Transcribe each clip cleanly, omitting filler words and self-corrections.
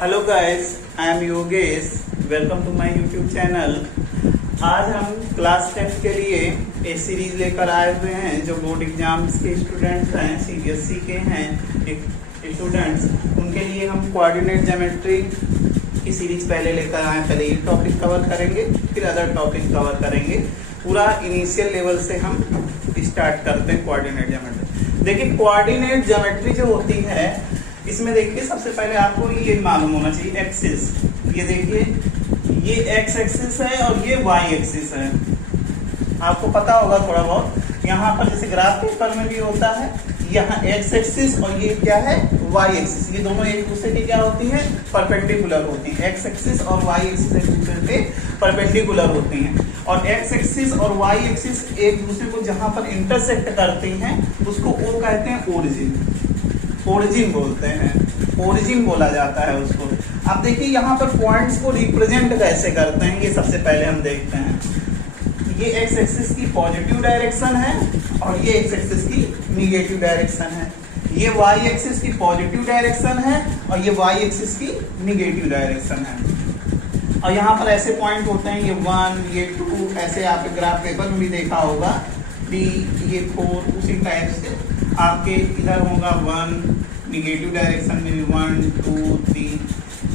Hello guys, I am Yogesh. Welcome to my YouTube channel. आज हम class 10 के लिए एक सीरीज लेकर आए हुए हैं। जो बोर्ड एग्जाम्स के स्टूडेंट्स हैं, सीबीएसई के हैं स्टूडेंट्स, उनके लिए हम कोऑर्डिनेट ज्योमेट्री की सीरीज पहले लेकर आए। पहले ये टॉपिक कवर करेंगे, फिर अदर टॉपिक कवर करेंगे। पूरा इनिशियल लेवल से हम स्टार्ट करते हैं कोऑर्डिनेट ज्योमेट्री। देखिए, कोऑर्डिनेट ज्योमेट्री जो होती है, इसमें देखिए सबसे पहले आपको ये मालूम होना चाहिए एक्सिस। ये देखिए, ये एक्स एक्सिस है और ये वाई एक्सिस है। आपको पता होगा थोड़ा बहुत। यहाँ पर जैसे ग्राफ पेपर में भी होता है, यहाँ एक्स एक्सिस और ये क्या है, वाई एक्सिस। ये दोनों एक दूसरे की क्या होती है, परपेंडिकुलर होती है। एक्स एक्सिस और वाई एक्सिस एक दूसरे पे परपेंडिकुलर होती हैं। और एक्स एक्सिस और वाई एक्सिस एक दूसरे को जहां पर इंटरसेक्ट करती हैं, उसको वो कहते हैं ओरिजिन। ओरिजिन बोलते हैं, ओरिजिन बोला जाता है उसको। अब देखिए यहाँ पर पॉइंट्स को रिप्रेजेंट कैसे करते हैं, ये सबसे पहले हम देखते हैं। ये एक्स एक्सिस की पॉजिटिव डायरेक्शन है और ये एक्स एक्सिस की निगेटिव डायरेक्शन है। ये वाई एक्सिस की पॉजिटिव डायरेक्शन है और ये वाई एक्सिस की निगेटिव डायरेक्शन है। और यहाँ पर ऐसे पॉइंट होते हैं, ये 1, ये 2, ऐसे आपके ग्राफ पेपर में भी देखा होगा। 3, ये 4, उसी टाइप से आपके इधर होगा 1, निगेटिव डायरेक्शन में भी 1, 2, 3,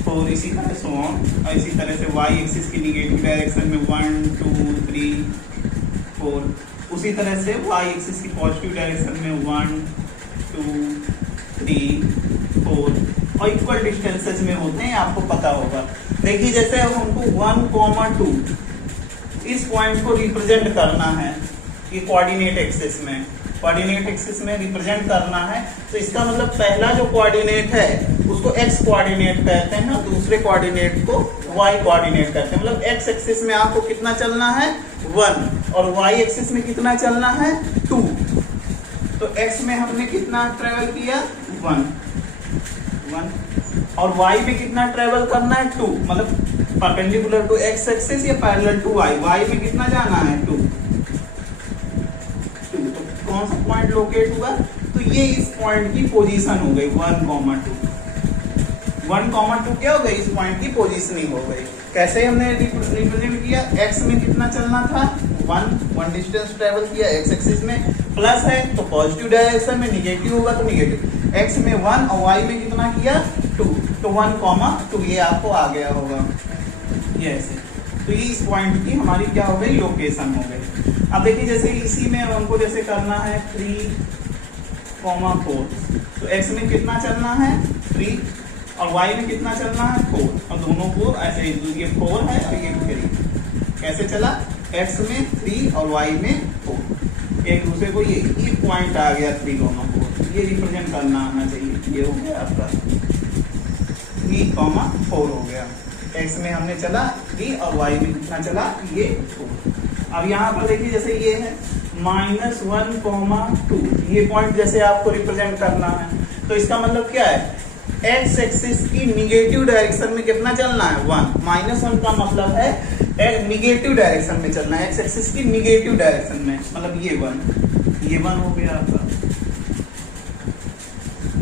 4, इसी तरह से ऑन। और इसी तरह से वाई एक्सिस की निगेटिव डायरेक्शन में 1, 2, 3, 4। उसी तरह से वाई एक्सिस की पॉजिटिव डायरेक्शन में 1, 2, 3, 4 और इक्वल डिस्टेंसेस में होते हैं, आपको पता होगा। देखिए, जैसे हमको 1, 2 इस पॉइंट को रिप्रेजेंट करना है, ये कोऑर्डिनेट एक्सिस में, कोऑर्डिनेट एक्सिस में रिप्रेजेंट करना है। तो इसका मतलब पहला जो कोऑर्डिनेट है उसको एक्स कोऑर्डिनेट कहते हैं और दूसरे कोऑर्डिनेट को वाई कोऑर्डिनेट कहते हैं। मतलब एक्स एक्सिस में आपको कितना चलना है, 1, और वाई एक्सिस में कितना चलना है, 2। तो एक्स में हमने कितना ट्रेवल किया, 1, और वाई में कितना ट्रेवल करना है, 2। मतलब परपेंडिकुलर टू एक्स एक्सिस या पैरेलल टू वाई। वाई में कितना जाना है, 2। कौन सा पॉइंट लोकेट हुआ, तो ये इस पॉइंट की पोजीशन हो गई 1, 2। 1, 2 क्या हो गई, इस पॉइंट की पोजीशनिंग हो गई। कैसे हमने रिप्रेजेंट किया, एक्स में कितना चलना था, 1 डिस्टेंस ट्रेवल किया एक्स एक्सिस में। प्लस है तो पॉजिटिव डायरेक्शन में, निगेटिव होगा तो निगेटिव। एक्स में 1 और वाई में कितना किया, 2। तो 1, 2 ये आपको आ गया होगा, ये ऐसे। तो ये इस पॉइंट की हमारी क्या हो गई, लोकेशन हो गई। अब देखिए, जैसे इसी में हमको जैसे करना है 3, 4। तो x में कितना चलना है, 3, और y में कितना चलना है, 4। और दोनों को ऐसे, ये 4 है और ये 3। कैसे चला, x में 3 और y में 4। एक दूसरे को ये पॉइंट आ गया 3, 4। ये रिप्रेजेंट करना आना चाहिए। ये हो गया आपका 3, 4 हो गया। x में हमने चला 3 और y में कितना चला, ये 4। अब यहाँ पर देखिए, जैसे ये है -1, 2, ये पॉइंट जैसे आपको रिप्रेजेंट करना है। तो इसका मतलब क्या है, एक्स एक्सिस की निगेटिव डायरेक्शन में कितना चलना है, 1। -1 का मतलब है निगेटिव डायरेक्शन में चलना है, एक्स एक्सिस की निगेटिव डायरेक्शन में, मतलब ये 1 हो गया आपका।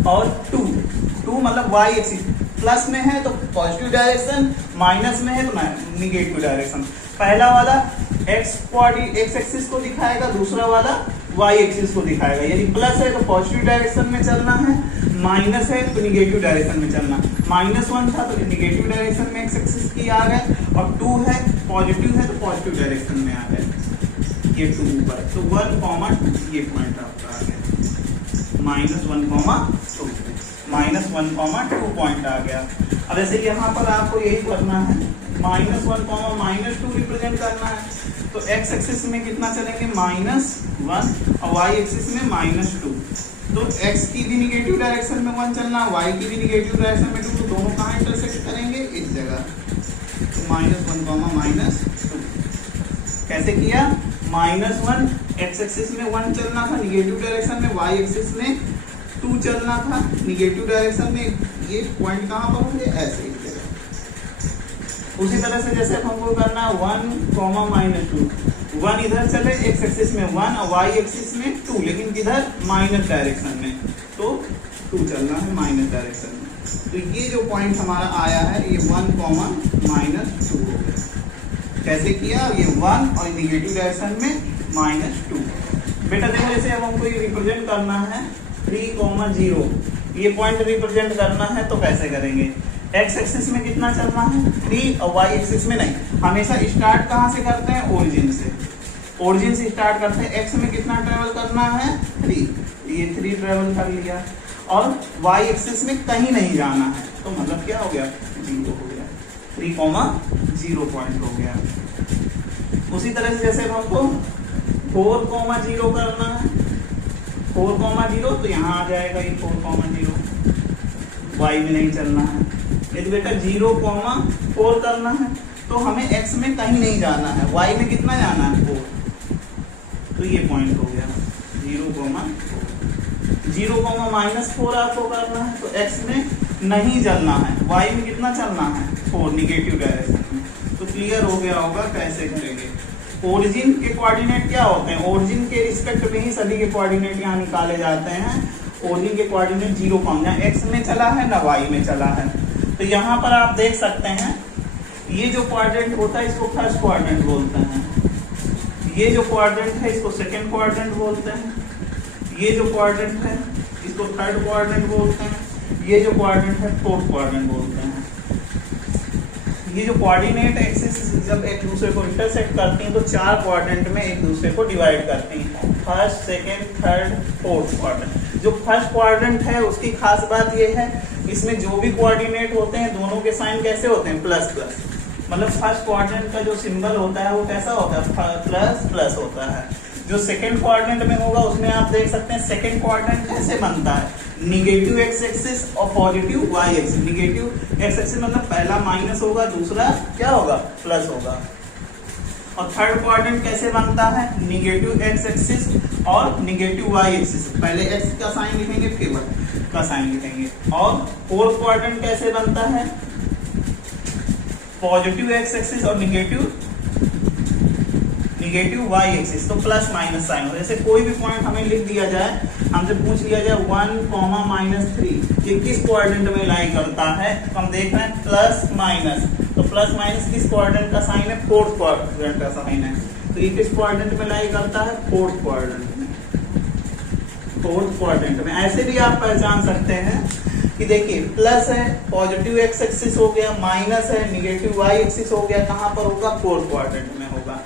और 2 मतलब वाई एक्सिस, प्लस में है तो पॉजिटिव डायरेक्शन, माइनस में है तो निगेटिव डायरेक्शन। पहला वाला एक्स एक्सिस को दिखाएगा, दूसरा वाला वाई एक्सिस को दिखाएगा। यदि प्लस है तो पॉजिटिव डायरेक्शन में चलना है, माइनस है तो निगेटिव डायरेक्शन में चलना। -1 था तो निगेटिव डायरेक्शन में एक्स एक्सिस की आ गए, और 2 है पॉजिटिव है तो पॉजिटिव डायरेक्शन में आ गए, ये 2 ऊपर। तो 1, 2 ये पॉइंट आपका आ गया, -1, 2 पॉइंट आ गया। अब ऐसे यहाँ पर आपको यही करना है, -1, -2 रिप्रेजेंट करना है। तो x एक्सिस में कितना चलेंगे, -1, और y एक्सिस में -2। तो x की भी निगेटिव डायरेक्शन में 1 चलना, y की भी निगेटिव डायरेक्शन में 2। तो दोनों कहाँ इंटरसेक्ट करेंगे, इस जगह। तो -1, -2 कैसे किया, -1 x एक्सिस में 1 चलना था निगेटिव डायरेक्शन में, y एक्सिस में 2 चलना था निगेटिव डायरेक्शन में। ये पॉइंट कहाँ पर होंगे, ऐसे। उसी तरह से जैसे हमको करना है 1, -2। 1 इधर चले एक्स एक्सिस में 1 और वाई एक्सिस में 2, लेकिन किधर, माइनस डायरेक्शन में। तो 2 चलना है माइनस डायरेक्शन में। तो ये जो पॉइंट हमारा आया है ये 1, -2 हो गया। कैसे किया? ये 1 और नेगेटिव डायरेक्शन में -2। बेटा देखो जैसे अब हमको ये रिप्रेजेंट करना है 3, 0, ये पॉइंट रिप्रेजेंट करना है तो कैसे करेंगे? एक्स एक्सिस में कितना चलना है? 3 और वाई एक्सिस में नहीं, हमेशा स्टार्ट कहाँ से करते हैं? ओरिजिन से। ओरिजिन से स्टार्ट करते हैं। एक्स में कितना ट्रेवल करना है? 3, ये 3 ट्रेवल कर लिया और वाई एक्सिस में कहीं नहीं जाना है, तो मतलब क्या हो गया? 0 हो गया। 3, 0 पॉइंट हो गया। उसी तरह से जैसे हमको 4, 0 करना है, 4, 0 तो यहाँ आ जाएगा ये 4, 0, वाई में नहीं चलना है। यदि बेटा 0, 4 करना है तो हमें x में कहीं नहीं जाना है, y में कितना जाना है? 4, तो ये पॉइंट हो गया 0, 4 आपको करना है तो x में नहीं चलना है, y में कितना चलना है? 4, निगेटिव डायरेक्शन में। तो क्लियर हो गया होगा कैसे करेंगे। ओरिजिन के कोऑर्डिनेट क्या होते हैं? ओरिजिन के रिस्पेक्ट में ही सभी के कोऑर्डिनेट यहाँ निकाले जाते हैं। ओरिजिन के कोऑर्डिनेट 0, ना x में चला है ना y में चला है। तो यहाँ पर आप देख सकते हैं ये जो क्वाड्रेंट होता है इसको फर्स्ट क्वाड्रेंट बोलते हैं, ये जो क्वाड्रेंट है इसको सेकंड क्वाड्रेंट बोलते हैं, ये जो क्वाड्रेंट है इसको थर्ड क्वाड्रेंट बोलते हैं, ये जो क्वाड्रेंट है फोर्थ क्वाड्रेंट बोलते हैं। ये जो कोऑर्डिनेट एक्सिस जब एक दूसरे को इंटरसेक्ट करती हैं तो 4 क्वाड्रेंट में एक दूसरे को डिवाइड करती हैं, first, second, third, fourth quadrant. जो फर्स्ट क्वाड्रेंट है उसकी खास बात ये है इसमें जो भी कोऑर्डिनेट होते हैं दोनों के साइन कैसे होते हैं? Plus plus. मतलब फर्स्ट क्वाड्रेंट का जो सिंबल होता है वो कैसा होता है? प्लस प्लस होता है। जो सेकंड क्वाड्रेंट में होगा उसमें आप देख सकते हैं सेकंड क्वाड्रेंट कैसे बनता है? निगेटिव एक्स एक्सिस और positive y axis. Negative x axis मतलब पहला माइनस होगा, दूसरा क्या होगा? प्लस होगा। और थर्ड क्वाड्रेंट कैसे बनता है? निगेटिव एक्स एक्सिस और निगेटिव वाई एक्सिस। पहले एक्स का साइन लिखेंगे फिर वाई का साइन लिखेंगे। और फोर्थ क्वाड्रेंट कैसे बनता है? पॉजिटिव एक्स एक्सिस और निगेटिव वाई एक्सिस। तो प्लस माइनस साइन हो। जैसे कोई भी पॉइंट हमें लिख दिया जाए, हमसे पूछ लिया जाए 1, -3 ये किस क्वाड्रेंट में लाई करता है, तो हम देख रहे हैं प्लस माइनस। तो प्लस माइनस किस क्वाड्रेंट का साइन है? फोर्थ क्वाड्रेंट का साइन है। तो ये किस क्वाड्रेंट में लाई करता है? फोर्थ क्वाड्रेंट में। फोर्थ क्वाड्रेंट में। ऐसे भी आप पहचान सकते हैं कि देखिए प्लस है, पॉजिटिव एक्स एक्सिस हो गया, माइनस है, निगेटिव वाई एक्सिस हो गया, कहां पर होगा? फोर्थ क्वाड्रेंट में होगा।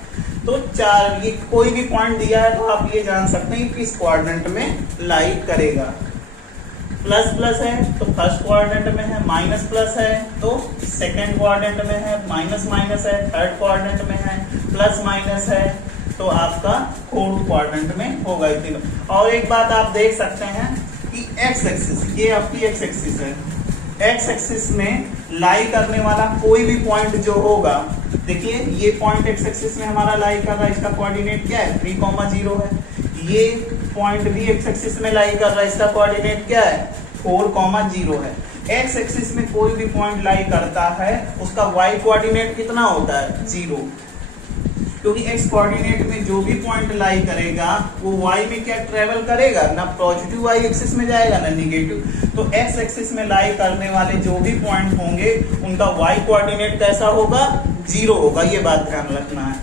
तो 4 ये कोई भी पॉइंट दिया है तो आप ये जान सकते हैं कि किस क्वाड्रेंट में लाई करेगा। प्लस प्लस है तो फर्स्ट क्वाड्रेंट में है, माइनस प्लस है तो सेकंड क्वाड्रेंट में है, माइनस माइनस है थर्ड क्वाड्रेंट में है, प्लस माइनस है तो आपका फोर्थ क्वाड्रेंट में होगा। तीनों। और एक बात आप देख सकते हैं कि एक्स एक्सिस, ये आपकी एक्स एक्सिस है, एक्स एक्सिस में लाई करने वाला कोई भी पॉइंट जो होगा, देखिए ये पॉइंट एक्स एक्सिस में हमारा लाई कर रहा है, इसका कोऑर्डिनेट क्या है? 3, 0 है। ये पॉइंट भी एक्स एक्सिस में लाई कर रहा है, इसका कोऑर्डिनेट क्या है? 4, 0 है। एक्स एक्सिस में कोई भी पॉइंट लाई करता है उसका वाई कोऑर्डिनेट कितना होता है? 0। क्योंकि एक्स कोऑर्डिनेट में जो भी पॉइंट लाई करेगा वो वाई में क्या ट्रेवल करेगा? ना पॉजिटिव वाई एक्सिस में जाएगा ना निगेटिव। तो एक्स एक्सिस में लाई करने वाले जो भी पॉइंट होंगे उनका वाई कोऑर्डिनेट कैसा होगा? 0 होगा। ये बात ध्यान रखना है।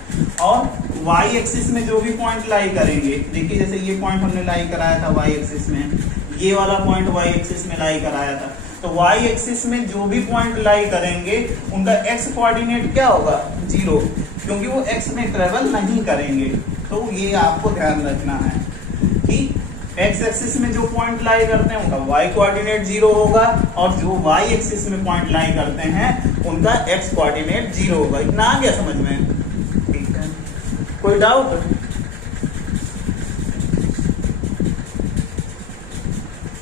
और वाई एक्सिस में जो भी पॉइंट लाई करेंगे, देखिए जैसे ये पॉइंट हमने लाई कराया था वाई एक्सिस में, ये वाला पॉइंट वाई एक्सिस में लाई कराया था, तो वाई एक्सिस में जो भी पॉइंट लाई करेंगे उनका एक्स कोऑर्डिनेट क्या होगा? 0, क्योंकि वो एक्स में ट्रेवल नहीं करेंगे। तो ये आपको ध्यान रखना है कि एक्स एक्सिस में जो पॉइंट लाई करते हैं उनका वाई कोऑर्डिनेट 0 होगा और जो वाई एक्सिस में पॉइंट लाई करते हैं उनका एक्स कोऑर्डिनेट 0 होगा। इतना आ गया समझ में? ठीक है, कोई डाउट?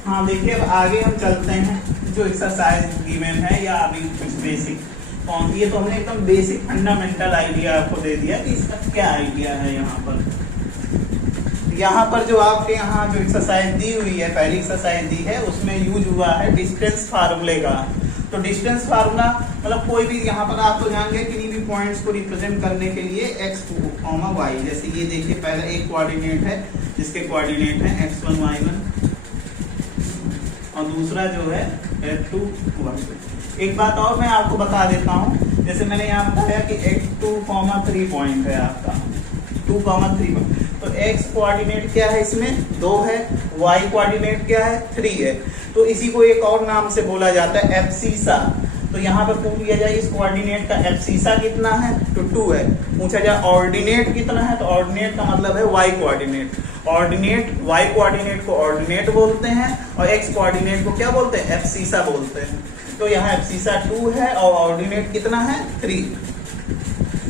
हाँ देखिए अब आगे हम चलते हैं। जो एक्सरसाइज गिवन है या अभी कुछ बेसिक कौन, ये तो हमने एकदम बेसिक फंडामेंटल आइडिया आपको दे दिया कि इसका क्या आइडिया है। यहाँ पर जो आपके यहाँ जो एक्सरसाइज दी हुई है, पहली एक्सरसाइज दी है उसमें यूज हुआ है डिस्टेंस फार्मूले का। तो डिस्टेंस फार्मूला मतलब कोई भी यहाँ पर आप तो जान गए किन्हीं भी पॉइंट्स को रिप्रेजेंट करने के लिए x2, y। जैसे ये देखिए पहला एक कोऑर्डिनेट है जिसके कोऑर्डिनेट है x1, y1 और दूसरा जो है F2 Y2। एक बात और मैं आपको बता देता हूँ, जैसे मैंने यहाँ बताया कि X2, 3 पॉइंट है आपका, 2, 3 पॉइंट, तो X कोऑर्डिनेट क्या है इसमें 2 है, Y कोऑर्डिनेट क्या है 3 है, तो इसी को एक और नाम से बोला जाता है एब्सिसा। तो यहाँ पर पूछ लिया जाए इस कोऑर्डिनेट का एब्सिसा कितना है, तो 2 है। पूछा जाए ऑर्डिनेट कितना है, तो ऑर्डिनेट का मतलब है Y coordinate. Ordinate Y coordinate को ऑर्डिनेट बोलते हैं और X कोऑर्डिनेट को क्या बोलते हैं, एब्सिसा बोलते हैं। तो यहाँ एब्सिसा 2 है और ऑर्डिनेट कितना है 3।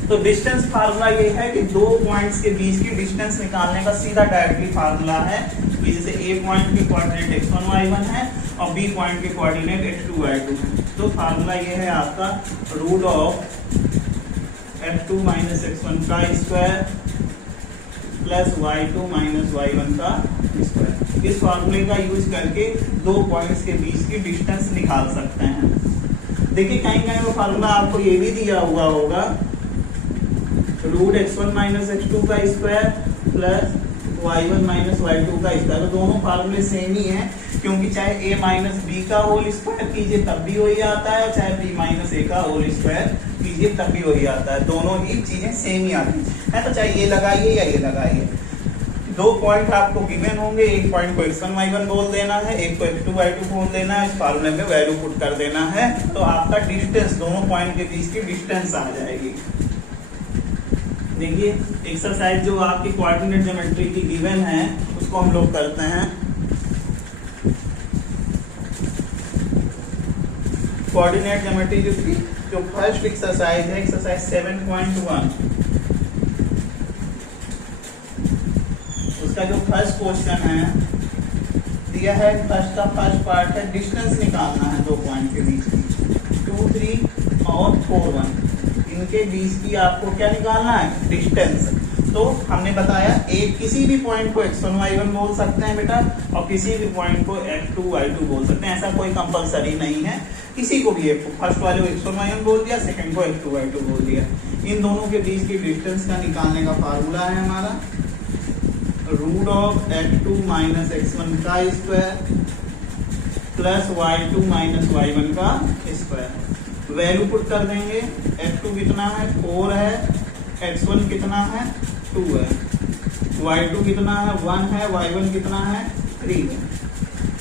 तो डिस्टेंस फार्मूला ये है कि दो पॉइंट्स के बीच की डिस्टेंस निकालने का सीधा डायरेक्टली फार्मूला है कि जैसे ए पॉइंट के कोऑर्डिनेट x1 y1 है और बी पॉइंट के कोऑर्डिनेट x2 y2 है। तो फार्मूला ये है आपका root of f2 minus x1 का square plus y2 minus y1 का स्क्वायर। इस फार्मूले का यूज करके दो पॉइंट्स के बीच की डिस्टेंस निकाल सकते हैं। देखिए कहीं कहीं वो फार्मूला आपको ये भी दिया हुआ होगा, रूट x1 माइनस x2 का square plus y1 minus y2 का स्क्वायर। तो दोनों फार्मूले सेम ही हैं, क्योंकि चाहे a माइनस बी का होल स्क्वायर कीजिए तब भी वही आता है, और चाहे b माइनस a का होल स्क्वायर कीजिए तब भी वही आता है। दोनों ही चीजें सेम ही आती है। तो चाहे ये लगाइए या ये लगाइए, दो पॉइंट आपको गिवन होंगे, एक पॉइंट को x1 y1 बोल देना है, एक को x2 y2 बोल देना है, इस फार्मूले में वैल्यू पुट कर देना है, तो आपका डिस्टेंस दोनों पॉइंट के बीच की डिस्टेंस आ जाएगी। देखिए एक्सरसाइज जो आपकी कोऑर्डिनेट ज्योमेट्री की गिवन है उसको हम लोग करते हैं। कोऑर्डिनेट ज्योमेट्री जो फर्स्ट एक्सरसाइज है, एक्सरसाइज 7.1, उसका जो फर्स्ट क्वेश्चन है दिया है, फर्स्ट का फर्स्ट पार्ट है डिस्टेंस निकालना है दो पॉइंट के बीच की, 2, 3 और 4, 1, इनके बीच की आपको क्या निकालना है, डिस्टेंस। तो हमने बताया एक किसी भी पॉइंट को x1 y1 बोल सकते हैं बेटा, और किसी भी पॉइंट को x2 y2 बोल सकते हैं, ऐसा कोई कंपलसरी नहीं है। किसी को भी फर्स्ट वाले को x1 y1 बोल दिया, सेकंड को x2 y2 बोल दिया। इन दोनों के बीच की डिस्टेंस का निकालने का फार्मूला है हमारा root of x2 minus x1 का square plus y2 minus y1 का स्क्वायर। वैल्यू पुट कर देंगे, x2 कितना है 4 है, x1 कितना है 2 है, y2 कितना है 1 है, y1 कितना है 3 है।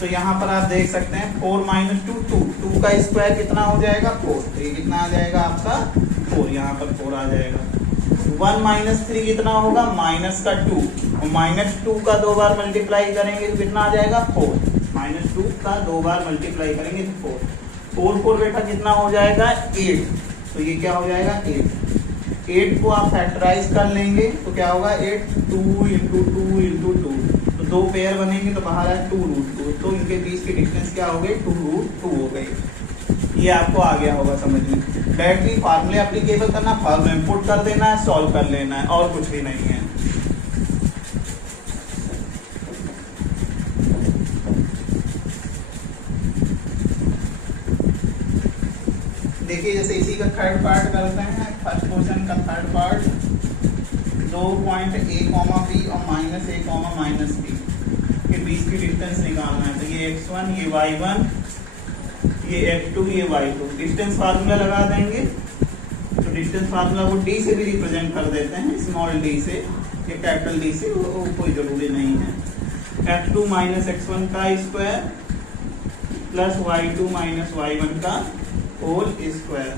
तो यहाँ पर आप देख सकते हैं 4 माइनस 2 2 का स्क्वायर कितना हो जाएगा 4, तो ये कितना आ जाएगा आपका 4, यहाँ पर 4 आ जाएगा। 1 माइनस 3 कितना होगा माइनस का 2, और माइनस 2 का 2 बार मल्टीप्लाई करेंगे तो कितना आ जाएगा 4, माइनस 2 का 2 बार मल्टीप्लाई करेंगे तो 4, 4 बेटा कितना हो जाएगा 8, तो ये क्या हो जाएगा 8 को आप फैक्टराइज कर लेंगे तो क्या होगा 8 2 इंटू 2 इंटू 2, तो दो पेयर बनेंगे तो बाहर है 2 रूट 2, तो इनके बीच की डिस्टेंस क्या हो गई 2 रूट 2 हो गई। ये आपको आ गया होगा समझ में। डायरेक्टली फार्मूले एप्लीकेबल करना, फार्मूले इनपुट कर देना है, सॉल्व कर लेना है, और कुछ भी नहीं है। देखिए जैसे इसी का थर्ड पार्ट करते हैं, फर्स्ट क्वेश्चन का थर्ड पार्ट, दो पॉइंट a, b और माइनस a, माइनस b के बीच की डिस्टेंस निकालना है। तो ये x1, ये y1, ये x2, ये y2, डिस्टेंस फार्मूला लगा देंगे। तो डिस्टेंस फार्मूला को d से भी रिप्रेजेंट कर देते हैं, स्मॉल d से या कैपिटल D से, वो कोई जरूरी नहीं है। x2 माइनस x1 का square plus y2 minus y1 का whole square,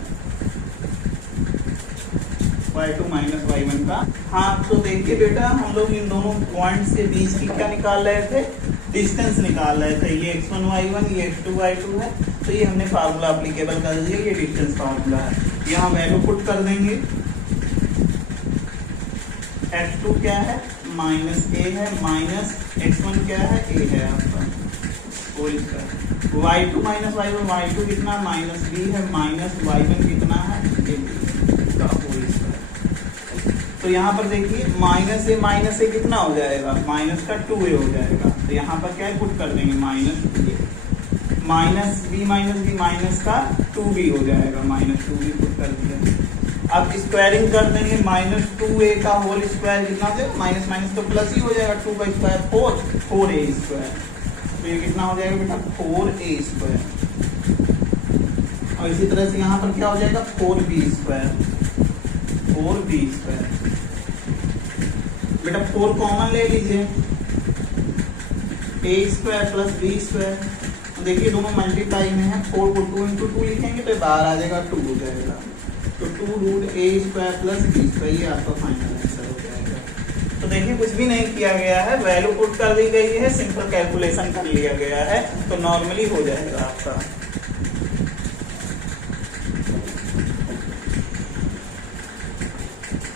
y2 minus y1 का। हाँ तो देखिए बेटा हम लोग इन दोनों पॉइंट्स के बीच की क्या निकाल रहे थे, डिस्टेंस निकाल रहे थे। ये x1 y1, ये x2 y2 है, तो ये हमने फार्मूला एप्लीकेबल कर दिया, ये डिस्टेंस फार्मूला है। यहाँ वैल्यू पुट कर देंगे, x2 क्या है माइनस a है, माइनस x1 क्या है a है आपका whole square, y2 minus y1, y2 कितना माइनस b है, माइनस y1 कितना है a का होल स्क्वायर। तो यहाँ पर देखिए माइनस से कितना हो जाएगा, माइनस का 2a हो जाएगा, तो यहाँ पर क्या पुट कर देंगे minus 2a, minus b minus का 2b हो जाएगा, माइनस 2b पुट कर दिया। अब स्क्वायरिंग कर देंगे, माइनस 2a का होल स्क्वायर कितना हो जाएगा, माइनस माइनस तो प्लस ही हो जाएगा, 2 का स्क्वायर 4, 4a स्क्वायर, तो ये कितना हो जाएगा बेटा 4a स्क्वायर। और इसी तरह से यहाँ पर क्या हो जाएगा 4b स्क्वायर, 4b स्क्वायर। बेटा 4 कॉमन ले लीजिए, a square plus b square. देखिए दोनों मल्टीप्लाई में है, 4 को 2 इंटू 2 लिखेंगे तो बाहर आ जाएगा 2 हो जाएगा, तो 2 root a square plus b square, ये आपका फाइनल आंसर हो जाएगा। तो देखिए कुछ भी नहीं किया गया है, वैल्यू पुट कर दी गई है, सिंपल कैलकुलेशन कर लिया गया है, तो नॉर्मली हो जाएगा आपका।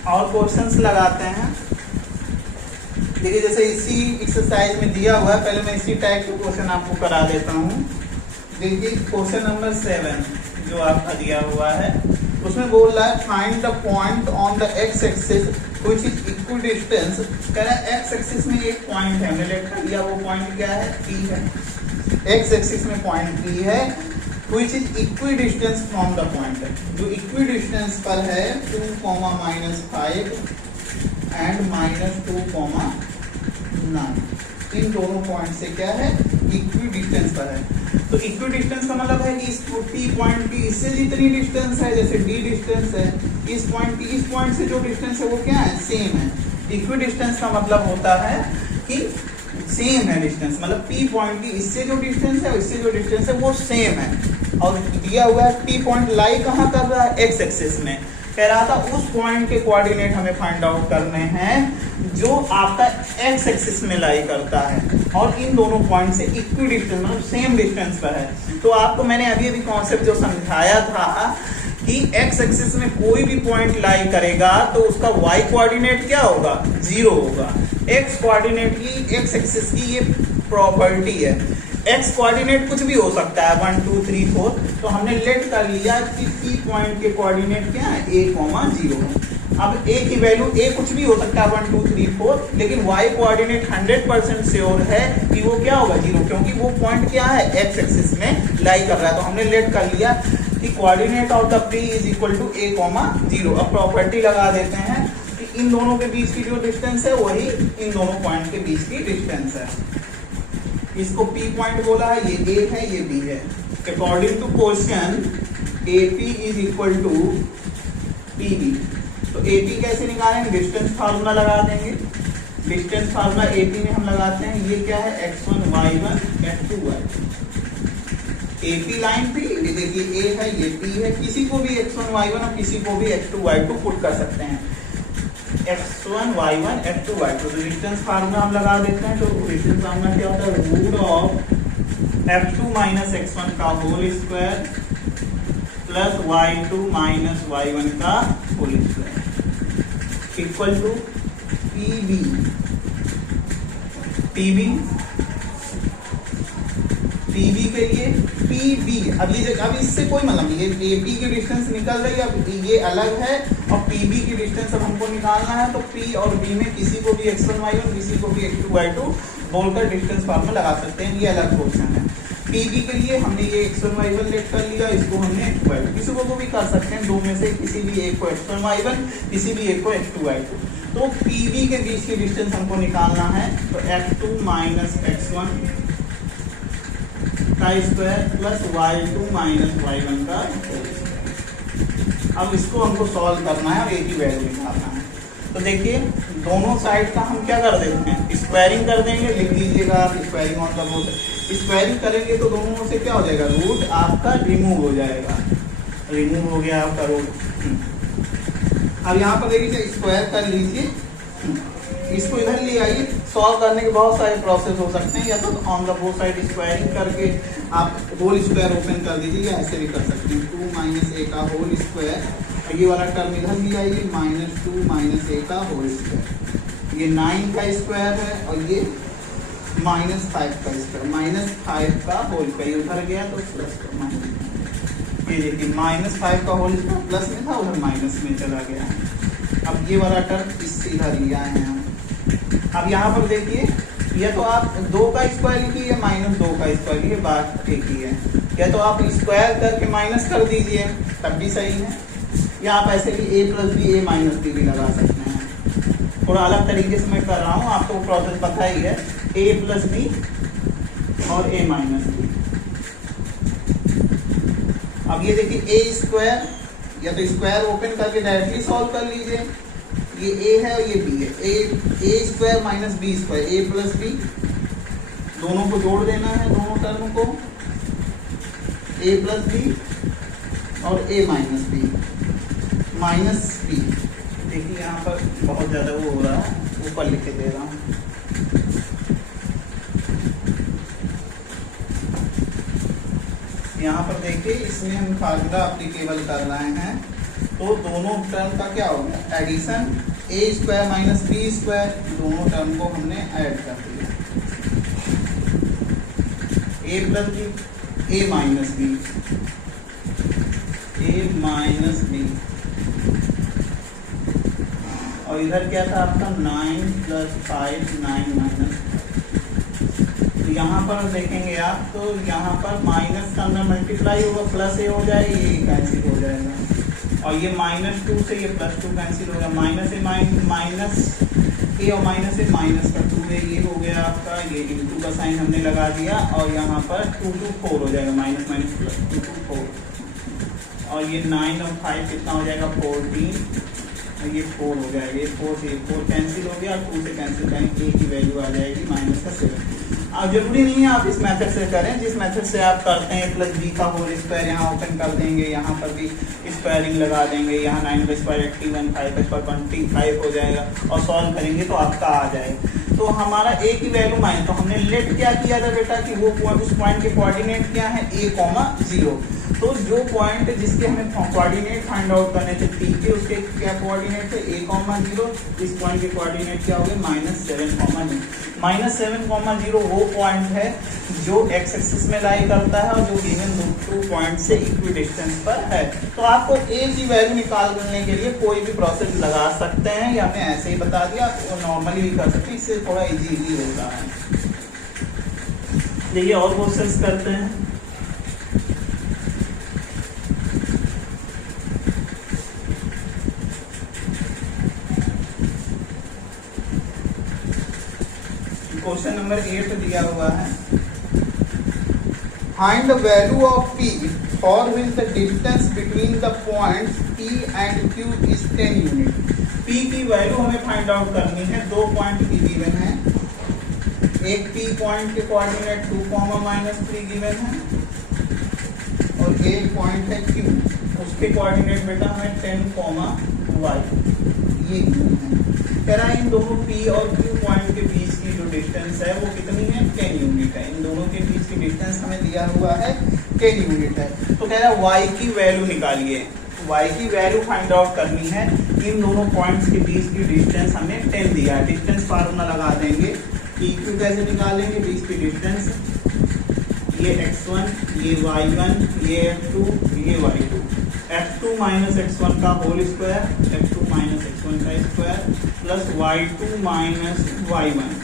और क्वेश्चंस लगाते हैं। देखिए जैसे इसी एक्सरसाइज में दिया हुआ है, पहले मैं इसी टाइप के क्वेश्चन आपको करा देता हूँ। देखिए क्वेश्चन नंबर 7 जो आपका दिया हुआ है, उसमें बोल रहा है find the point on the x axis which is equidistance. कह रहा है एक्स एक्सिस में एक पॉइंट है, हमने लिख दिया, वो पॉइंट क्या है, P है। एक्स एक्सिस में पॉइंट P है, which is equidistance from the point, जो इक्विडिस्टेंस पर है 2, -5 एंड -2, 9। इन दोनों पॉइंट से क्या है, इक्विडिस्टेंस पर है। तो इक्विडिस्टेंस का मतलब है कि इस P पॉइंट की इससे जितनी डिस्टेंस है, जैसे D डिस्टेंस है, इस पॉइंट की इस पॉइंट से जो डिस्टेंस है वो क्या है, सेम है। इक्विडिस्टेंस का मतलब होता है कि सेम है डिस्टेंस, मतलब P पॉइंट की इससे जो डिस्टेंस है, इससे जो डिस्टेंस है वो सेम है। और दिया हुआ है P पॉइंट लाई कहाँ कर रहा है, एक्स एक्सिस में। कह रहा था उस पॉइंट के कोऑर्डिनेट हमें फाइंड आउट करने हैं जो आपका एक्स एक्सिस में लाई करता है और इन दोनों पॉइंट से इक्विडिस्टेंस मतलब सेम डिस्टेंस पर है। तो आपको मैंने अभी अभी कॉन्सेप्ट जो समझाया था कि एक्स एक्सिस में कोई भी पॉइंट लाई करेगा तो उसका वाई कोऑर्डिनेट क्या होगा, 0 होगा। एक्स कोऑर्डिनेट की, एक्स एक्सिस की ये प्रॉपर्टी है। एक्स कोऑर्डिनेट कुछ भी हो सकता है, 1 2 3 4। तो हमने लेट कर लिया कि P पॉइंट के कोऑर्डिनेट क्या है, a, 0 है। अब a की वैल्यू a कुछ भी हो सकता है, 1 2 3 4, लेकिन y कोऑर्डिनेट 100% श्योर है कि वो क्या होगा, 0, क्योंकि वो पॉइंट क्या है, एक्स एक्सिस में लाई कर रहा है। तो हमने लेट कर लिया कि coordinate of the P is equal to a, 0। अब प्रॉपर्टी लगा देते हैं कि इन दोनों के बीच की जो डिस्टेंस है वही इन दोनों पॉइंट के बीच की डिस्टेंस है। इसको P पॉइंट बोला है, ये A है, ये B है। According to question AP is equal to PB। तो AP कैसे निकालेंगे, डिस्टेंस फार्मूला लगा देंगे। डिस्टेंस फार्मूला AP में हम लगाते हैं, ये क्या है, x1 y1 f2 y2। AP line P, ये देखिए A है, ये P है, किसी को भी x1 y1 और किसी को भी x2 y2 पुट कर सकते हैं। x1 y1 f2 y2। तो डिस्टेंस फार्मूला हम लगा देते हैं। तो डिस्टेंस फार्मूला क्या होता है, root of f2 minus x1 का whole square plus y2 minus y1 का whole square equal to PB। PB के लिए PB, अब इससे कोई मतलब नहीं, ये AP की डिस्टेंस निकल रही है, अब ये अलग है और PB की डिस्टेंस अब हमको निकालना है। तो P और B में किसी को भी x1 y1 किसी को भी x2 y2 बोलकर डिस्टेंस फार्मूला लगा सकते हैं, ये अलग क्वेश्चन है। PB के लिए हमने ये x1 y1 लेट कर लिया, इसको हमने x2 y2, किसी को भी कर सकते हैं, दो में से किसी भी एक को x1 y1 किसी भी एक को x2 y2। तो PB के बीच की डिस्टेंस हमको निकालना है, तो f2 माइनस x1 का square plus y2 minus y1 का। अब इसको हमको सॉल्व करना है और एक ही वैल्यू निकालना है। तो देखिए दोनों साइड का हम क्या कर देते हैं, स्क्वायरिंग कर देंगे। लिख लीजिएगा आप, squaring on the root. Squaring करेंगे तो दोनों से क्या हो जाएगा, रूट आपका रिमूव हो जाएगा, रिमूव हो गया आपका रूट। अब यहाँ पर देखिए स्क्वायर कर लीजिए, इसको इधर ले आइए। सॉल्व करने के बहुत सारे प्रोसेस हो सकते हैं, या तो on the both side squaring करके आप होल स्क्वायर ओपन कर दीजिए, या ऐसे भी कर सकते हैं। 2 माइनस a का होल स्क्वायर, ये वाला टर्म इधर ले आइए, -2 माइनस a का होल स्क्वायर। ये 9 का स्क्वायर है और ये -5 का स्क्वायर, -5 का होल स्क्वायर, उधर गया तो प्लस का माइनस। ये देखिए -5 का होल स्क्वायर प्लस में था, उधर माइनस में चला गया। अब ये वाला टर्म इससे इधर लिया है हम। अब यहाँ पर देखिए, या तो आप 2 का स्क्वायर लिखिए, -2 का स्क्वायर लिखिए, बात एक ही है। या तो आप स्क्वायर करके माइनस कर दीजिए, तब भी सही है। या आप ऐसे भी a plus b a minus b भी लगा सकते हैं। थोड़ा अलग तरीके से मैं कर रहा हूँ, आपको प्रोसेस पता ही है, a प्लस बी और a माइनस बी। अब ये देखिए ए स्क्वायर, या तो स्क्वायर ओपन करके डायरेक्टली सॉल्व कर लीजिए, ये ए है और ये बी है, ए स्क्वायर माइनस बी स्क्वायर, ए प्लस बी, दोनों को जोड़ देना है, दोनों टर्म को, ए प्लस बी और ए माइनस बी। देखिए यहाँ पर बहुत ज़्यादा वो हो रहा है, ऊपर लिख के दे रहा हूँ। यहाँ पर देखिए इसमें हम फार्मूला अप्लीकेबल कर रहे हैं, तो दोनों टर्म का क्या होगा, एडिशन, ए स्क्वायर माइनस बी स्क्वायर, दोनों टर्म को हमने ऐड कर दिया, ए plus b, a minus b, और इधर क्या था आपका 9 + 5 9 माइनस। तो यहाँ पर देखेंगे आप, तो यहाँ पर माइनस का अंदर मल्टीप्लाई होगा, प्लस ए हो जाएगा, ये कैंसिल हो जाएगा, और ये -2 से ये +2 कैंसिल हो जाएगा, माइनस ए और माइनस ए माइनस का 2 है, ये हो गया आपका, ये इंटू का साइन हमने लगा दिया, और यहाँ पर 2 to 4 हो जाएगा, माइनस माइनस प्लस 2 to 4, और ये 9 और 5 कितना हो जाएगा 14, और ये 4 हो जाएगा, ये 4 से 4 कैंसिल हो गया, 2 से कैंसिल करेंगे, ए की वैल्यू आ जाएगी -7। अब जरूरी नहीं है आप इस मेथड से करें, जिस मेथड से आप करते हैं प्लस बी का होल स्क्वायर यहाँ ओपन कर देंगे, यहाँ पर भी स्क्वायरिंग लगा देंगे, यहाँ 9 का स्क्वायर 81, 5 का स्क्वायर 25 हो जाएगा, और सॉल्व करेंगे तो आपका आ जाएगा। तो हमारा ए की वैल्यू माइन, तो हमने लेट क्या किया था बेटा कि वो उस पॉइंट के कोऑर्डिनेट क्या है, a, 0। तो जो पॉइंट जिसके हमें कोऑर्डिनेट फाइंड आउट करने थे पी के, उसके क्या कोऑर्डिनेट थे, a, 0। इस पॉइंट के कोऑर्डिनेट क्या हो गए, -7, -7, वो पॉइंट है जो एक्स एक्सिस में लाई करता है और जो गिवन दो पॉइंट से इक्वी डिस्टेंस पर है। तो आपको ए की वैल्यू निकालने के लिए कोई भी प्रोसेस लगा सकते हैं, या मैं ऐसे ही बता दिया, तो नॉर्मली भी कर सकते हैं, इससे थोड़ा इजी होता है। देखिए और प्रोसेस करते हैं। क्वेश्चन नंबर 8 दिया हुआ है, find the value of p for which the distance between the points p and q is 10 unit. p की वैल्यू हमें फाइंड आउट करनी है, दो पॉइंट की गिवन है, एक p पॉइंट के कोऑर्डिनेट 2, -3 गिवन है, और एक पॉइंट है q, उसके कोऑर्डिनेट बेटा हमें 10, y ये गिवन है। कह रहा है इन दोनों p और q पॉइंट के बीच की जो डिस्टेंस है वो कितनी है, 10 यूनिट है। इन दोनों के बीच की डिस्टेंस हमें दिया हुआ है 10 यूनिट है। तो कह रहा है y की वैल्यू निकालिए, y की वैल्यू फाइंड आउट करनी है, इन दोनों पॉइंट्स के बीच की डिस्टेंस हमें 10 दिया है। डिस्टेंस फार्मूला लगा देंगे, pq कैसे निकालेंगे, बीच की डिस्टेंस, ये x1, ये y1, ये f2, ये y2, f2 - x1 का होल स्क्वायर, f2 - x1 का स्क्वायर, प्लस y2 - y1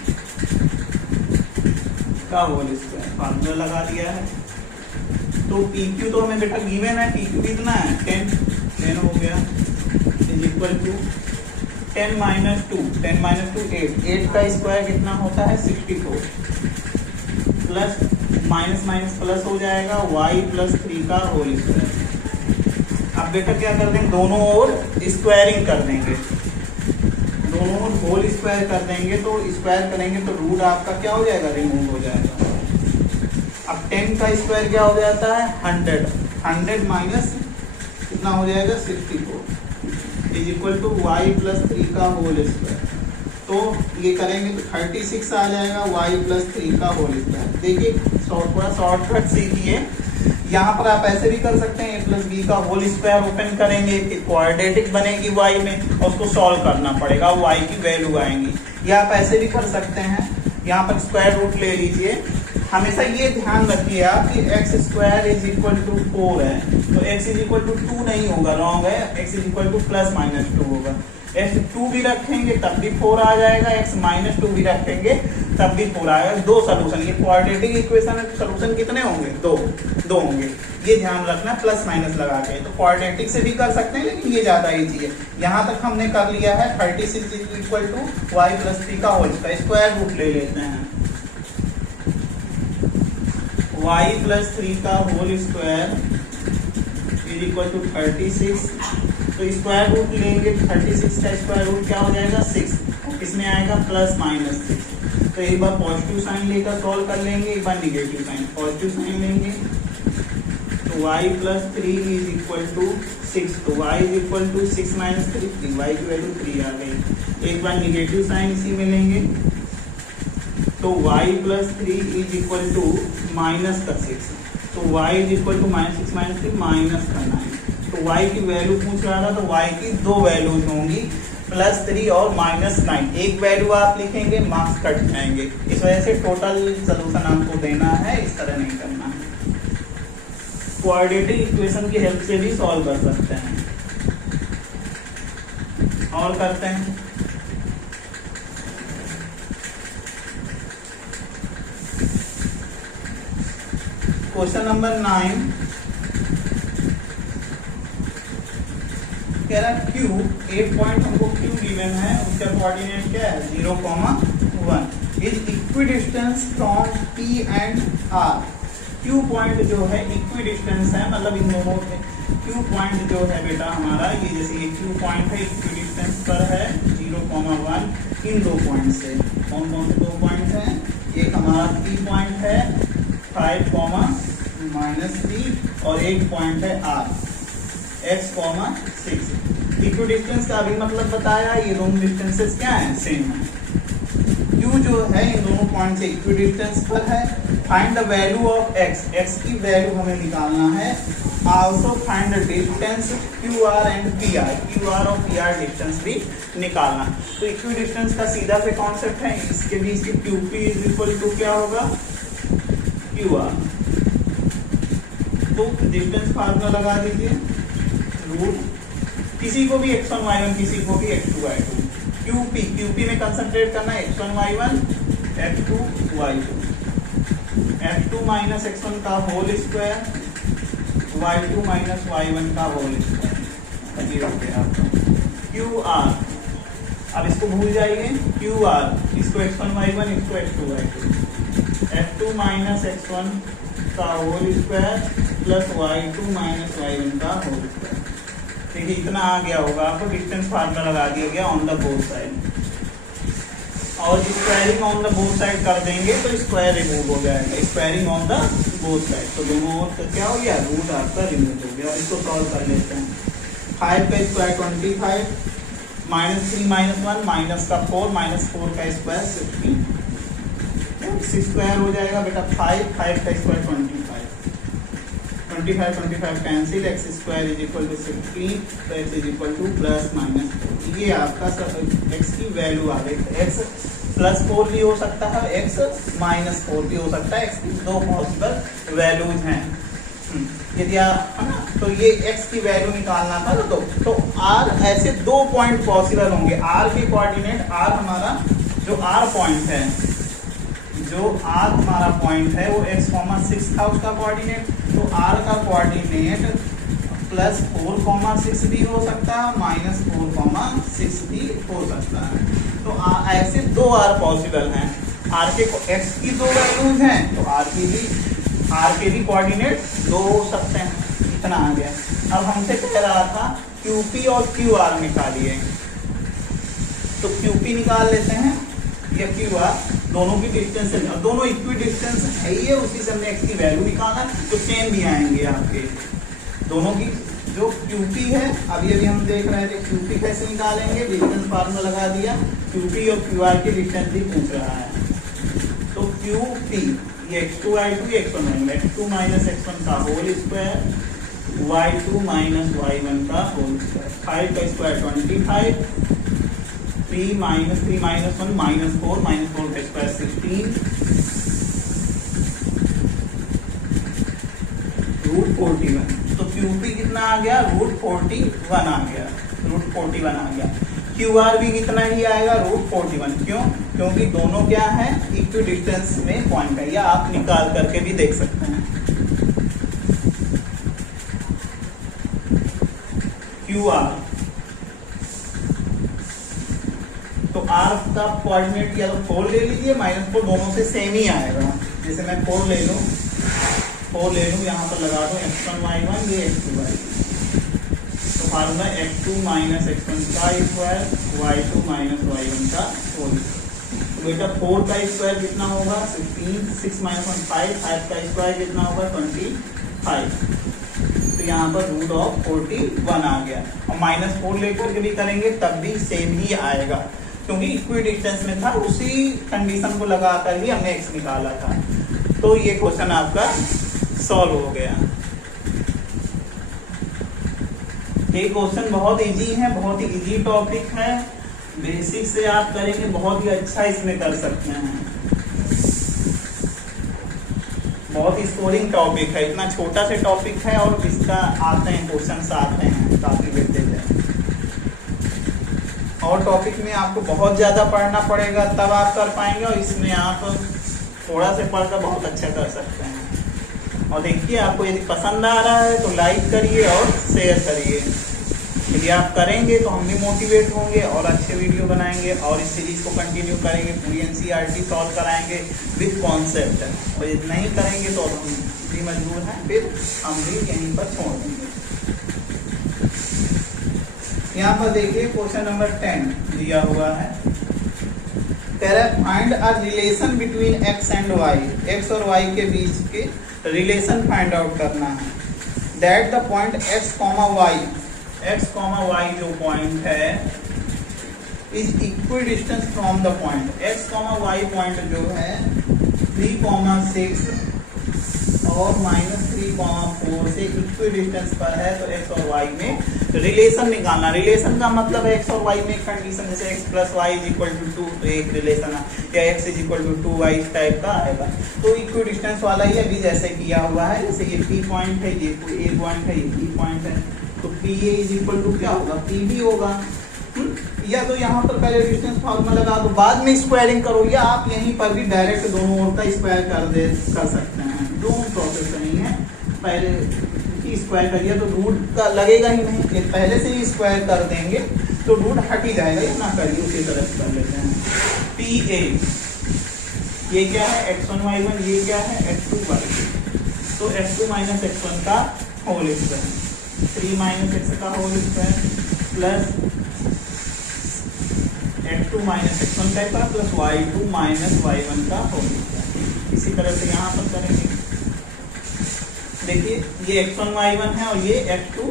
का होल स्क्वायर, फार्मूला लगा दिया है। तो pq तो हमें बेटा गिवन है, pq कितना है 10 हो गया, इज इक्वल टू 10 - 2, 10 - 2 8 का स्क्वायर कितना होता है 64, प्लस माइनस प्लस हो जाएगा y + 3 का होल स्क्वायर। अब बेटा क्या कर देंगे, दोनों ओर स्क्वायरिंग कर देंगे, दोनों ओर होल स्क्वायर कर देंगे, तो स्क्वायर करेंगे तो रूट आपका क्या हो जाएगा, रिमूव हो जाएगा। अब 10 का स्क्वायर क्या हो जाता है 100 माइनस कितना हो जाएगा 64, इज इक्वल टू y + 3 का होल स्क्वायर। तो ये करेंगे तो 36 आ जाएगा, y + 3 का होल स्क्वायर। देखिए थोड़ा शॉर्टकट सीखिए, यहाँ पर आप ऐसे भी कर सकते हैं, a + b का होल स्क्वायर ओपन करेंगे, क्वाड्रेटिक बनेगी y में, और उसको सॉल्व करना पड़ेगा, y की वैल्यू आएंगी। या आप ऐसे भी कर सकते हैं, यहाँ पर स्क्वायर रूट ले लीजिए। हमेशा ये ध्यान रखिए आप कि x² = 4 है, तो x = 2 नहीं होगा, रॉन्ग है, x = ±2 होगा। x 2 भी रखेंगे तब भी 4 आ जाएगा, x - 2 भी रखेंगे तब भी 4 आएगा। दो सोल्यूशन, ये क्वाड्रेटिक इक्वेशन है, सोल्यूशन कितने होंगे, दो होंगे, ये ध्यान रखना, प्लस माइनस लगा के। तो क्वाड्रेटिक से भी कर सकते हैं, लेकिन ये ज्यादा इजी है। यहाँ तक हमने कर लिया है, 36 = y + 3 का होल स्क्वायर, स्क्वायर रूट ले लेते हैं, y + 3 का whole square is equal to 36। तो स्क्वायर रूट लेंगे, 36 का स्क्वायर रूट क्या हो जाएगा 6, और किसमें आएगा प्लस माइनस 6। तो एक बार पॉजिटिव साइन लेकर सॉल्व कर लेंगे, एक बार निगेटिव साइन। पॉजिटिव साइन लेंगे तो y plus 3 is equal to 6। तो y is equal to 6 minus 3, y की वैल्यू 3 आ गई। एक बार निगेटिव साइन इसी में लेंगे तो y plus 3 is equal to minus का 6। तो y is equal to minus 6 minus 3 minus का 9। तो y की वैल्यू पूछ रहा था, तो y की दो वैल्यूज होंगी, प्लस 3 और माइनस 9। एक वैल्यू आप लिखेंगे, मार्क्स कट जाएंगे। इस वजह से टोटल सोल्यूशन आपको देना है, इस तरह नहीं करना है। क्वाड्रेटिक इक्वेशन की हेल्प से भी सॉल्व कर सकते हैं। और करते हैं क्वेश्चन नंबर 9। कह रहा Q, एक पॉइंट हमको Q गिवन है, उसका कोऑर्डिनेट क्या है 0,1 is equidistance from P and R। Q point जो है इक्विडिस्टेंस है, मतलब इन दोनों के Q पॉइंट जो है बेटा हमारा, ये जैसे ये Q पॉइंट है इक्विडिस्टेंस पर है 0,1 इन दो पॉइंट से। कौन कौन से दो पॉइंट हैं? एक हमारा P पॉइंट है 5,-3 और एक पॉइंट है R x,6। इक्विडिस्टेंस का अभी मतलब बताया, ये दोनों डिस्टेंसेस क्या है सेम है। Q जो है इन दोनों पॉइंट से इक्विडिस्टेंस पर है। Find the value of x, x की वैल्यू हमें निकालना है। Also find the distance QR and PR, QR और PR डिस्टेंस भी निकालना। तो इक्विडिस्टेंस का सीधा से कॉन्सेप्ट है, इसके बीच की QP इज इक्वल टू क्या होगा QR। तो डिस्टेंस फार्मूला लगा दीजिए, रूट किसी को भी x1 y1, किसी को भी x2 y2। QP में कंसंट्रेट करना है x1 y1 x2 y2, x2 minus x1 का whole square, y2 minus y1 का होल स्क्वायर, ये हो गया आपका QR। अब इसको भूल जाइए, QR इसको x1 y1, इसको x2 y2, f2 minus x1 का whole square plus y2 minus y1 का होल स्क्वायर। देखिए इतना आ गया होगा आपको, डिस्टेंस फार्मूला लगा दिया गया ऑन द बोथ साइड। और squaring on the both side कर देंगे तो स्क्वायर रिमूव हो जाएगा, squaring on the both side. तो दोनों ओर तो क्या हो गया, रूट आपका रिमूव हो गया। इसको सॉल्व कर लेते हैं। 5 का स्क्वायर 25, माइनस 3 माइनस 1 माइनस का 4, माइनस 4 का स्क्वायर 16, 6 स्क्वायर हो जाएगा बेटा 5 का square 25 cancel, x square is equal to 16, तो x is equal to plus minus 4। ये आपका एक्स की वैल्यू आ गई। एक्स प्लस 4 भी हो सकता है, एक्स माइनस 4 भी हो सकता है। एक्स की दो पॉसिबल वैल्यूज हैं। यदि आप है ना, तो ये एक्स की वैल्यू निकालना था तो आर ऐसे दो पॉइंट पॉसिबल होंगे। आर के कोऑर्डिनेट, आर हमारा जो आर पॉइंट है, जो आर हमारा पॉइंट है वो x,6 था उसका कोऑर्डिनेट। तो r का कोऑर्डिनेट प्लस 4,6 भी हो सकता है, माइनस 4,6 भी हो सकता है। तो ऐसे दो r पॉसिबल हैं। r के x की दो वैल्यूज हैं तो r के भी कोऑर्डिनेट दो हो सकते हैं। इतना आ गया। अब हमसे कह रहा था QP और QR निकालिए, तो QP निकाल लेते हैं या QR, दोनों की डिस्टेंस है, दोनों इक्वी डिस्टेंस है ही है, उसी से हमने x की वैल्यू निकाला तो सेम भी आएंगे आपके दोनों की। जो QP है अभी हम देख रहे थे, QP कैसे निकालेंगे, डिस्टेंस फार्मूला लगा दिया। QP और QR की डिस्टेंस भी पूछ रहा है, तो QP ये x2 y2 x1 y1, x2 minus x1 का whole square, y2 minus y1 का होल स्क्वायर। 5 का स्क्वायर 25, 3 माइनस 1 माइनस 4 का स्क्वायर 16, रूट 41। तो QP कितना आ गया, रूट 41 आ गया, रूट 41 आ गया। QR भी कितना ही आएगा, रूट 41। क्यों? क्योंकि दोनों क्या है, इक्वी डिस्टेंस में पॉइंट है, या आप निकाल करके भी देख सकते हैं। QR तो R का कोऑर्डिनेट या तो 4 ले लीजिए, माइनस 4, दोनों से सेम ही आएगा। जैसे मैं 4 ले लूँ, यहाँ पर लगा दूँ x1 y1, ये x2 y2। Formula x2 minus x1 का स्क्वायर y2 माइनस y1 का होल। बेटा 4 का स्क्वायर कितना होगा 16, 6 माइनस 1 5, 5 का स्क्वायर कितना होगा 25। तो यहाँ पर रूट ऑफ 41 आ गया। और -4 लेकर के भी करेंगे तब भी सेम ही आएगा, क्योंकि इक्वी डिस्टेंस में था, उसी कंडीशन को लगा कर ही हमने x निकाला था। तो ये क्वेश्चन आपका सॉल्व हो गया। ये क्वेश्चन बहुत इजी है, बहुत ही इजी टॉपिक है। बेसिक से आप करेंगे बहुत ही अच्छा इसमें कर सकते हैं। बहुत ही स्कोरिंग टॉपिक है, इतना छोटा सा टॉपिक है और इसका आते हैं क्वेश्चंस आते हैं काफी वेटेज है। और टॉपिक में आपको बहुत ज्यादा पढ़ना पड़ेगा तब आप कर पाएंगे, और इसमें आप थोड़ा से पढ़कर बहुत अच्छा कर सकते हैं। और देखिए आपको यदि पसंद आ रहा है तो लाइक करिए और शेयर करिए। यदि आप करेंगे तो हम भी मोटिवेट होंगे और अच्छे वीडियो बनाएंगे और इस सीरीज को कंटिन्यू करेंगे, पूरी एनसीईआरटी सॉल्व कराएंगे विद कॉन्सेप्ट। और यदि नहीं करेंगे तो अब हम भी मजबूर हैं, फिर हम भी यहीं पर छोड़ देंगे। यहाँ पर देखिए क्वेश्चन नंबर 10 दिया हुआ है। कह रहा है find a relation between x and y, x और y के बीच के रिलेशन फाइंड आउट करना है। That the point x, y जो पॉइंट है is equi distance from the point x, y point जो है 3,6 और -3,4 से इक्वी डिस्टेंस पर है। तो x और y में रिलेशन निकालना। रिलेशन का मतलब है x और y में कंडीशन, जैसे x plus y is equal to 2 तो एक रिलेशन है, या x is equal to 2y इस टाइप का आएगा। तो इक्वी डिस्टेंस वाला ही अभी जैसे किया हुआ है, जैसे ये P पॉइंट है, ये A पॉइंट है, ये B पॉइंट है, तो PA इज इक्वल टू क्या होगा PB होगा। या तो यहाँ पर पहले डिस्टेंस फार्मूला लगा दो, बाद में स्क्वायरिंग करो, या आप यहीं पर भी डायरेक्ट दोनों ओर का स्क्वायर कर सकते हैं। दोनों प्रोसेस नहीं है, पहले स्क्वायर करिए तो रूट का लगेगा ही नहीं, ये पहले से ही स्क्वायर कर देंगे तो रूट हट ही जाएगा, ये ना करिए, उसी तरह से कर लेते हैं। PA ये क्या है x1 y1, ये क्या है x2 y2, तो x2 माइनस x1 का होल स्क्वायर, 3 माइनस x का whole square plus x2 minus x1 का प्लस y2 माइनस y1 का होल स्क्वायर। इसी तरह से यहाँ पर करेंगे। देखिए ये x1 y1 है और ये x2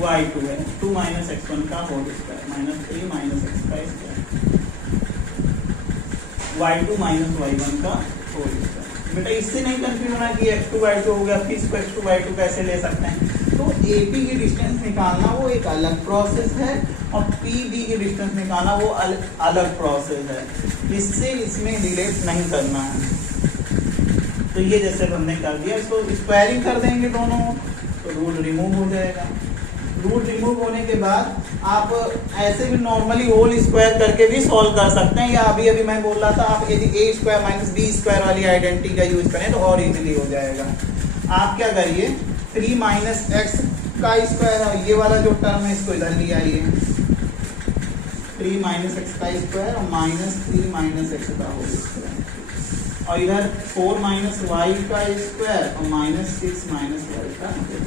y2 है, 2 माइनस x1 का whole square minus 3 minus x का स्क्वायर, y2 माइनस y1 का होल स्क्वायर। बेटा इससे नहीं कंफ्यूज होना कि x2 y2 हो गया, फिर इसको x2 y2 कैसे ले सकते हैं। तो AP की डिस्टेंस निकालना वो एक अलग प्रोसेस है और PB की डिस्टेंस निकालना वो अलग प्रोसेस है, इससे इसमें रिलेट नहीं करना है। तो ये जैसे हमने कर दिया, इसको स्क्वायरिंग कर देंगे दोनों, तो रूट रिमूव हो जाएगा। रूट रिमूव होने के बाद आप ऐसे भी नॉर्मली होल स्क्वायर करके भी सॉल्व कर सकते हैं, या अभी अभी मैं बोल रहा था आप यदि a square minus b square वाली आइडेंटिटी का यूज करें तो और इजीली हो जाएगा। आप क्या करिए 3 माइनस एक्स का स्क्वायर है, ये वाला जो टर्म है इसको इधर ले आइए, 3 माइनस एक्स का स्क्वायर और माइनस 3 माइनस एक्स का होल स्क्वायर, और इधर 4 माइनस वाई का स्क्वायर और माइनस 6 माइनस वाई का स्क्वायर।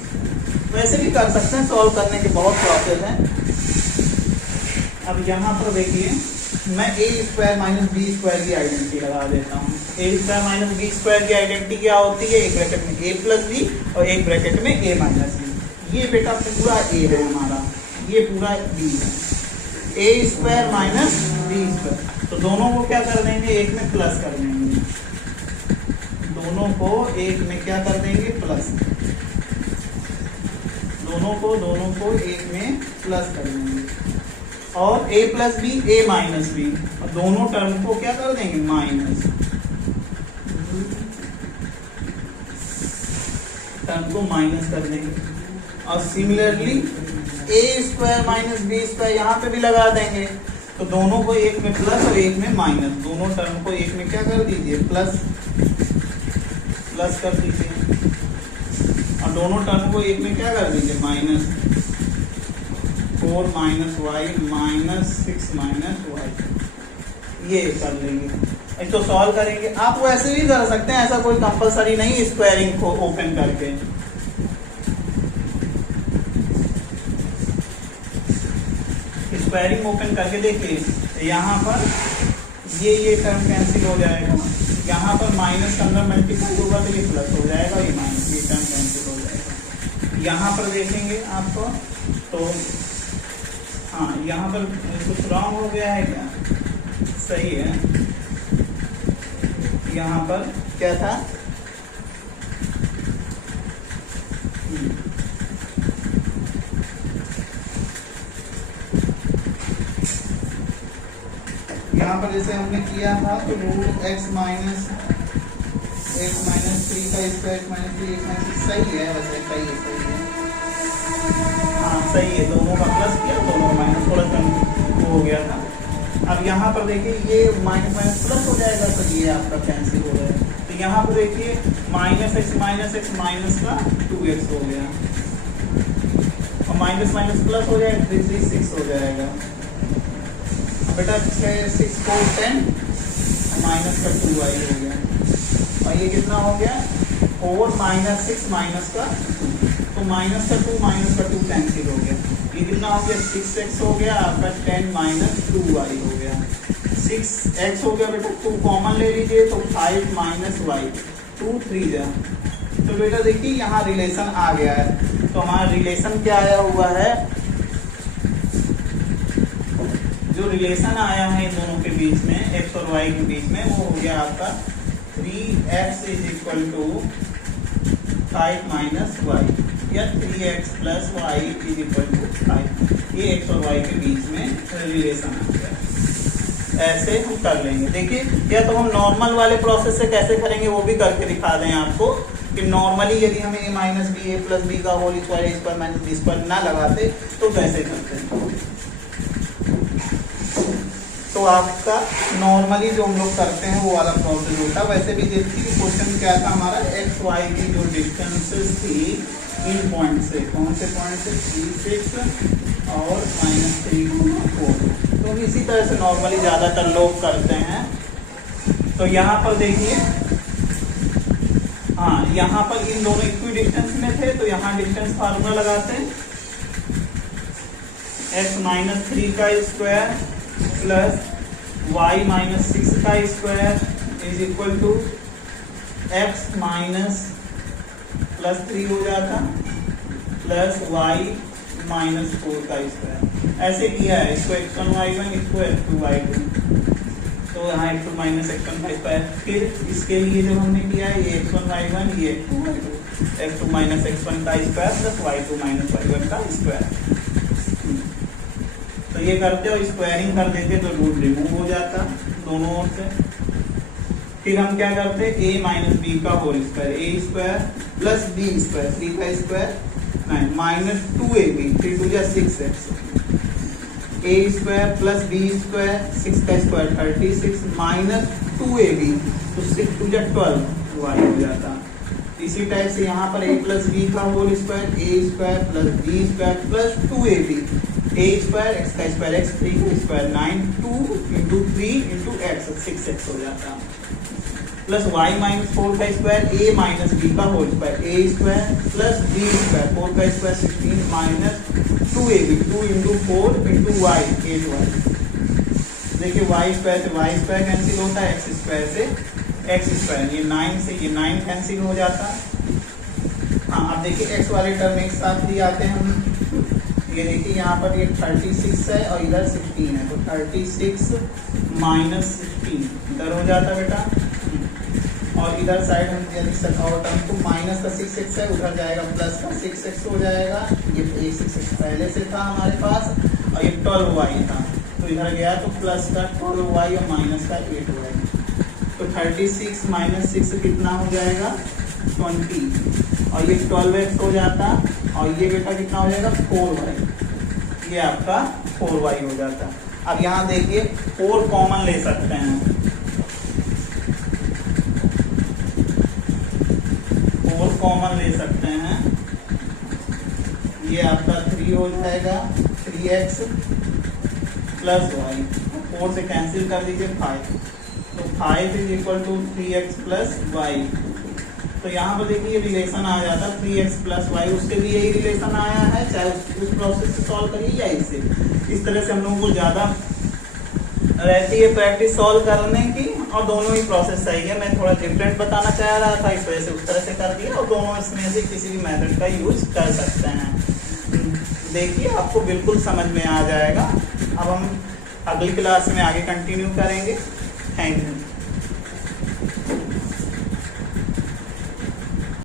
वैसे भी कर सकते हैं, सॉल्व करने के बहुत प्रोसेस हैं। अब यहाँ पर देखिए मैं ए स्क्वायर माइनस बी स्क्वायर की आइडेंटिटी लगा देता हूँ। ए स्क्वायर माइनस बी स्क्वायर की आइडेंटिटी क्या होती है, एक ब्रैकेट में ए प्लस बी और एक ब्रैकेट में ए माइनस बी। ये बेटा पूरा ए है हमारा, ये पूरा बी है, ए स्क्वायर माइनस बी स्क्वायर। तो दोनों को क्या कर देंगे, एक में प्लस कर देंगे, दोनों को एक में क्या कर देंगे प्लस, दोनों को एक में प्लस कर देंगे, और a plus b a minus b, और दोनों टर्म को क्या कर देंगे माइनस, टर्म को माइनस कर देंगे। और similarly a square minus B square यहाँ पे भी लगा देंगे, तो दोनों को एक में प्लस और एक में माइनस, दोनों टर्म को एक में क्या कर दीजिए प्लस कर दीजिए, और दोनों टर्म को एक में क्या कर दीजिए minus, 4 minus y minus 6 minus y, ये कर लेंगे। इसको सॉल्व करेंगे, आप वैसे भी कर सकते हैं, ऐसा कोई कंपलसरी नहीं स्क्वायरिंग को ओपन करके। स्क्वायरिंग ओपन करके देखिए, यहाँ पर ये टर्म कैंसिल हो जाएगा, यहाँ पर माइनस का अंदर मल्टीप्लाई होगा तो ये प्लस हो जाएगा, ये माइनस, ये टर्म कैंसिल हो जाएगा। यहाँ पर देखेंगे आपको तो हाँ, यहाँ पर कुछ रॉन्ग हो गया है क्या? सही है। यहाँ पर क्या था? यहाँ पर जैसे हमने किया था तो रूट x माइनस 3 का स्क्वायर माइनस 3 सही है, वैसे सही है। हाँ सही है, दोनों का प्लस किया, दोनों का माइनस, थोड़ा कम हो गया था। अब यहाँ पर देखिए ये माइनस माइनस प्लस हो जाएगा तो ये आपका कैंसिल हो गया। तो यहाँ पर देखिए माइनस एक्स माइनस का 2x हो गया, और माइनस माइनस प्लस हो जाएगा, 3 6 हो जाएगा बेटा। 6 4 10 माइनस का 2y हो गया, और ये कितना हो गया? 4 माइनस 6 माइनस का 2, तो माइनस का 2 कैंसिल हो गया। ये कितना हो गया? 6x हो गया आपका, 10 माइनस 2y हो गया। 6x हो गया बेटा, 2 कॉमन ले लीजिए तो 5 माइनस y, 2 3 जा। तो बेटा देखिए यहाँ रिलेशन आ गया है। तो हमारा रिलेशन क्या आया हुआ है? जो रिलेशन आया है इन दोनों के बीच में, x और y के बीच में, वो हो गया आपका 3x is equal to 5 minus y, या 3x plus y is equal to 5। ये x और y के बीच में रिलेशन आ गया। ऐसे हम कर लेंगे। देखिए, या तो हम नॉर्मल वाले प्रोसेस से कैसे करेंगे वो भी करके दिखा दें आपको, कि नॉर्मली यदि हमें a minus B A plus B का whole square minus B square ना लगाते तो कैसे करते हैं। तो आपका नॉर्मली जो हम लोग करते हैं वो वाला प्रोसेस होता है। वैसे भी देखिए क्वेश्चन क्या था हमारा, एक्स वाई की जो डिस्टेंसेस थी इन पॉइंट से, कौन से पॉइंट से? 3 6 और -3 4। तो इसी तरह से नॉर्मली ज़्यादातर लोग करते हैं। तो यहाँ पर देखिए, हाँ यहाँ पर इन दोनों इक्वी डिस्टेंस में थे तो यहाँ डिस्टेंस फार्मूला लगाते हैं, x माइनस 3 का स्क्वायर प्लस y माइनस 6 का square is equal to x minus plus 3 हो जाता प्लस y माइनस 4 का स्क्वायर। ऐसे किया है इसको, x1 y1 इसको x2 y2, तो यहाँ x2 माइनस x1 का स्क्वायर। फिर इसके लिए जो हमने किया है ये x1 y1 ये x2 y2, x2 minus x1 का square plus y2 minus y1 का स्क्वायर। तो ये करते हो, स्क्वायरिंग कर देते तो रूट रिमूव हो जाता दोनों ओर से। फिर हम क्या करते, a माइनस बी का whole square, a square plus b square, 3 का स्क्वायर 9 माइनस 2ab, 3 2 जा 6x, a square plus b square 6 का स्क्वायर 36 माइनस 2ab, तो 6 2 जा 12 y हो जाता। इसी टाइप से यहाँ पर a प्लस बी का whole square, a square plus b square plus 2ab, a square x का स्क्वायर x 3 का square 9 2 into 3 into x 6x हो जाता, प्लस y माइनस 4 का स्क्वायर a माइनस b का whole square, a square plus b square 4 का square 16 minus 2ab 2 into 4 into y 8y। देखिए y square से y square cancel होता है, x square से x स्क्वायर, ये 9 से ये 9 कैंसिल हो जाता। हाँ अब देखिए x वाले टर्म एक साथ ले आते हैं हम। ये देखिए यहाँ पर ये 36 है और इधर 16 है, तो 36 माइनस 16 इधर हो जाता बेटा, और इधर साइड हम यदि और टर्म को माइनस का 6x है, उधर जाएगा प्लस का 6x हो जाएगा। ये 6x पहले से था हमारे पास, और ये 12y था तो इधर गया तो प्लस का 12y और माइनस का 8y, तो 36 माइनस 6 कितना हो जाएगा 20, और ये 12x हो जाता, और ये बेटा कितना हो जाएगा 4y, ये आपका 4y हो जाता। अब यहाँ देखिए 4 कॉमन ले सकते हैं, 4 कॉमन ले सकते हैं, ये आपका 3 हो जाएगा 3x प्लस y, 4 से कैंसिल कर दीजिए 5, तो 5 is equal to 3x plus y, तो यहाँ पर देखिए रिलेशन आ जाता है 3x + y, उससे भी यही रिलेशन आया है, चाहे उस प्रोसेस से सॉल्व करिए या इससे। इस तरह से हम लोगों को ज़्यादा रहती है प्रैक्टिस सॉल्व करने की, और दोनों ही प्रोसेस सही है। मैं थोड़ा डिफरेंट बताना चाह रहा था, इस वजह से उस तरह से कर दिया, और दोनों इसमें से किसी भी मेथड का यूज कर सकते हैं। देखिए आपको बिल्कुल समझ में आ जाएगा। अब हम अगली क्लास में आगे कंटिन्यू करेंगे। Thank you.